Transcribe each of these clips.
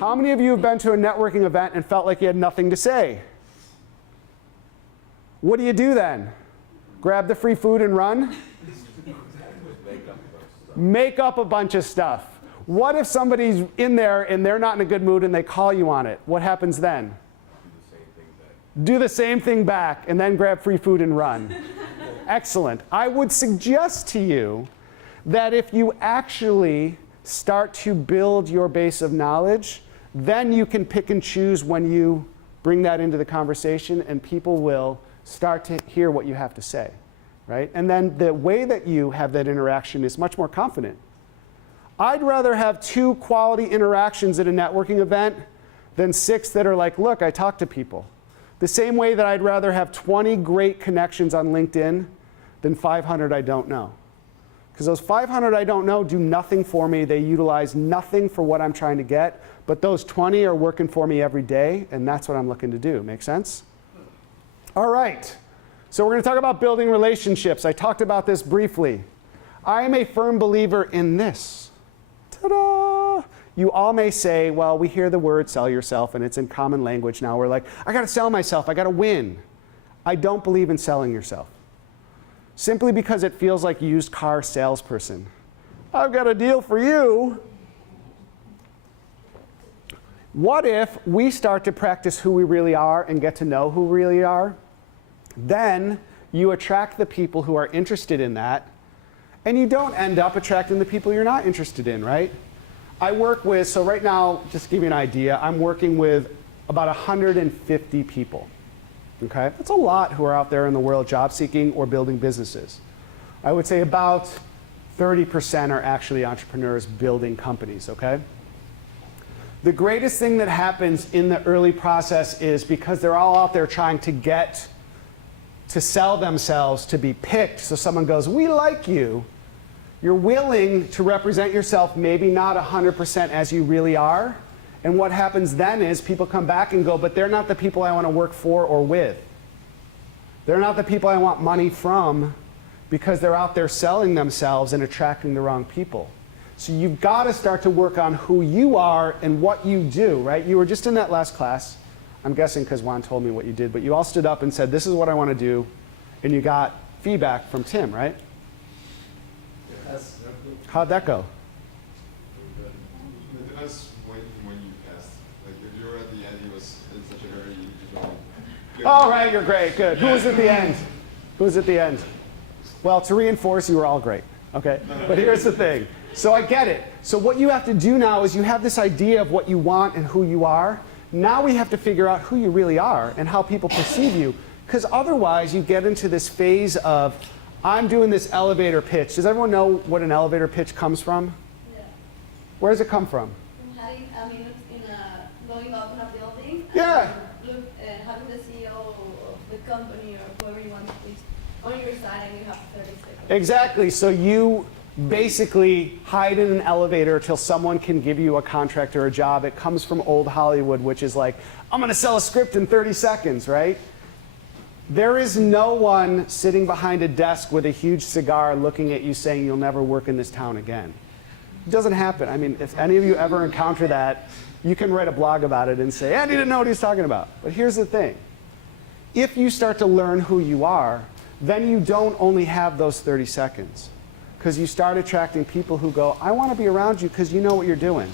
How many of you have been to a networking event and felt like you had nothing to say? What do you do then? Grab the free food and run? Make up a bunch of stuff. What if somebody's in there and they're not in a good mood and they call you on it? What happens then? Do the same thing back and then grab free food and run. Excellent. I would suggest to you that if you actually start to build your base of knowledge, then you can pick and choose when you bring that into the conversation, and people will start to hear what you have to say, right? And then the way that you have that interaction is much more confident. I'd rather have 2 quality interactions at a networking event than 6 that are like, look, I talk to people. The same way that I'd rather have 20 great connections on LinkedIn than 500 I don't know. Because those 500 I don't know do nothing for me. They utilize nothing for what I'm trying to get. But those 20 are working for me every day, and that's what I'm looking to do. Make sense? All right. So we're going to talk about building relationships. I talked about this briefly. I am a firm believer in this. Ta-da! You all may say, well, we hear the word sell yourself, and it's in common language now. We're like, I got to sell myself. I got to win. I don't believe in selling yourself. Simply because it feels like used car salesperson. I've got a deal for you. What if we start to practice who we really are and get to know who we really are? Then you attract the people who are interested in that, and you don't end up attracting the people you're not interested in, right? I work with, so right now, just to give you an idea, I'm working with about 150 people. Okay? That's a lot who are out there in the world job seeking or building businesses. I would say about 30% are actually entrepreneurs building companies, okay? The greatest thing that happens in the early process is because they're all out there trying to get to sell themselves to be picked. So someone goes, we like you. You're willing to represent yourself, maybe not 100% as you really are. And what happens then is people come back and go, but they're not the people I want to work for or with. They're not the people I want money from, because they're out there selling themselves and attracting the wrong people. So you've got to start to work on who you are and what you do, right? You were just in that last class. I'm guessing because Juan told me what you did, but you all stood up and said, this is what I want to do, and you got feedback from Tim, right? Yes. How'd that go? It depends when you passed. Like if you were at the end, he was in such a hurry. All right, you're great, good. Who was at the end? Who was at the end? Well, to reinforce, you were all great, okay? But here's the thing. So I get it. So what you have to do now is you have this idea of what you want and who you are. Now we have to figure out who you really are and how people perceive you. Because otherwise you get into this phase of, I'm doing this elevator pitch. Does everyone know what an elevator pitch comes from? Yeah. Where does it come from? From having, going up in a building. Yeah. Having the CEO of the company or whoever you want to please on your side, and you have 30 seconds. Exactly. So you basically hide in an elevator till someone can give you a contract or a job. It comes from old Hollywood, which is like, I'm going to sell a script in 30 seconds, right? There is no one sitting behind a desk with a huge cigar looking at you saying you'll never work in this town again. It doesn't happen. I mean, if any of you ever encounter that, you can write a blog about it and say, Andy didn't know what he was talking about. But here's the thing. If you start to learn who you are, then you don't only have those 30 seconds. Because you start attracting people who go, I want to be around you because you know what you're doing.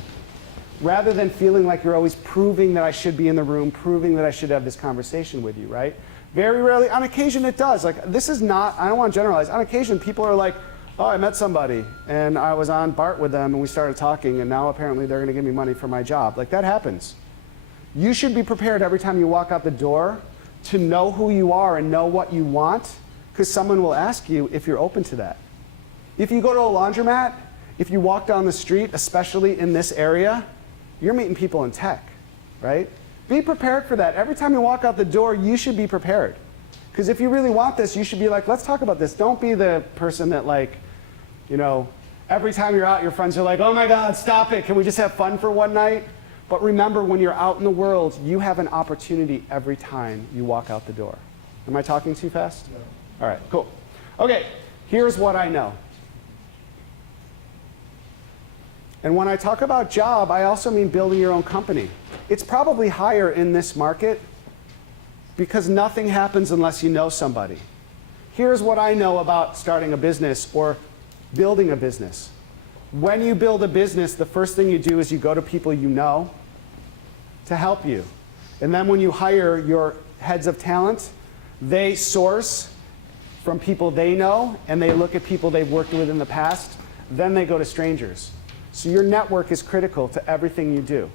Rather than feeling like you're always proving that I should be in the room, proving that I should have this conversation with you, right? Very rarely, on occasion it does. Like, this is not, I don't want to generalize. On occasion, people are like, oh, I met somebody, and I was on BART with them, and we started talking, and now apparently they're going to give me money for my job. Like, that happens. You should be prepared every time you walk out the door to know who you are and know what you want, because someone will ask you if you're open to that. If you go to a laundromat, if you walk down the street, especially in this area, you're meeting people in tech, right? Be prepared for that. Every time you walk out the door, you should be prepared. Because if you really want this, you should be like, let's talk about this. Don't be the person that, like, you know, every time you're out, your friends are like, oh my God, stop it. Can we just have fun for one night? But remember, when you're out in the world, you have an opportunity every time you walk out the door. Am I talking too fast? No. All right, cool. Okay, here's what I know. And when I talk about job, I also mean building your own company. It's probably higher in this market because nothing happens unless you know somebody. Here's what I know about starting a business or building a business. When you build a business, the first thing you do is you go to people you know to help you. And then when you hire your heads of talent, they source from people they know, and they look at people they've worked with in the past. Then they go to strangers. So your network is critical to everything you do.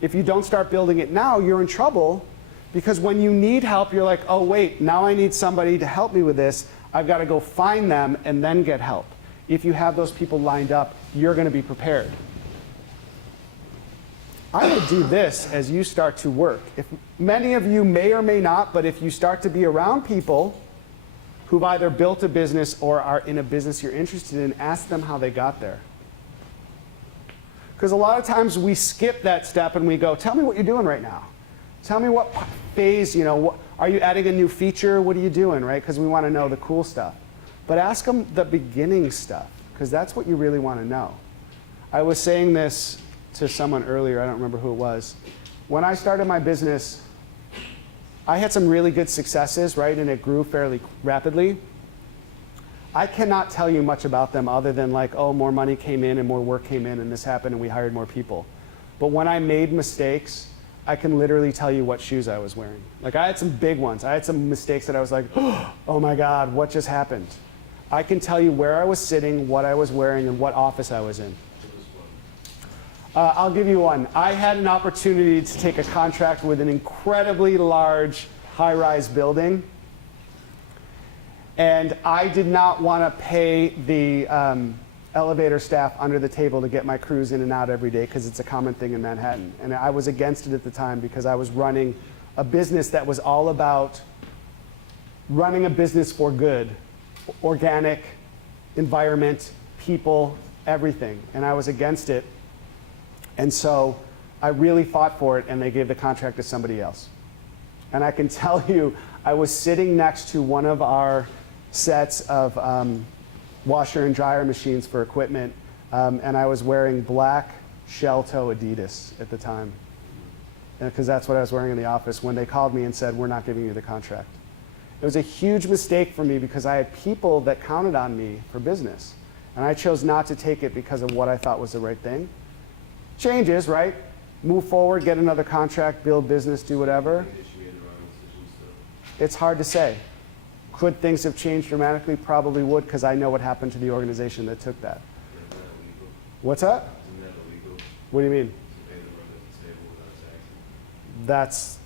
If you don't start building it now, you're in trouble, because when you need help, you're like, oh wait, now I need somebody to help me with this. I've got to go find them and then get help. If you have those people lined up, you're going to be prepared. I would do this as you start to work. If many of you may or may not, but if you start to be around people who've either built a business or are in a business you're interested in, ask them how they got there. Because a lot of times we skip that step and we go, tell me what you're doing right now. Tell me what phase, are you adding a new feature? What are you doing, right? Because we want to know the cool stuff. But ask them the beginning stuff, because that's what you really want to know. I was saying this to someone earlier, I don't remember who it was. When I started my business, I had some really good successes, right? And it grew fairly rapidly. I cannot tell you much about them other than like, oh, more money came in and more work came in and this happened and we hired more people. But when I made mistakes, I can literally tell you what shoes I was wearing. Like I had some big ones. I had some mistakes that I was like, oh my God, what just happened? I can tell you where I was sitting, what I was wearing, and what office I was in. I'll give you one. I had an opportunity to take a contract with an incredibly large high-rise building. And I did not want to pay the elevator staff under the table to get my crews in and out every day, because it's a common thing in Manhattan. And I was against it at the time because I was running a business that was all about running a business for good, organic, environment, people, everything. And I was against it. And so I really fought for it, and they gave the contract to somebody else. And I can tell you, I was sitting next to one of our sets of washer and dryer machines for equipment, and I was wearing black shell toe Adidas at the time, because that's what I was wearing in the office when they called me and said, we're not giving you the contract. It was a huge mistake for me because I had people that counted on me for business, and I chose not to take it because of what I thought was the right thing. Changes, right? Move forward, get another contract, build business, do whatever. It's hard to say. Could things have changed dramatically? Probably would, because I know what happened to the organization that took that. What's that? Isn't that illegal? What do you mean? To pay the rent at the table without taxing? That's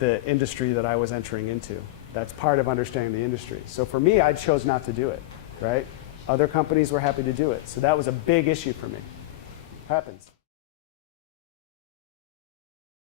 the industry that I was entering into. That's part of understanding the industry. So for me, I chose not to do it, right? Other companies were happy to do it. So that was a big issue for me. Happens.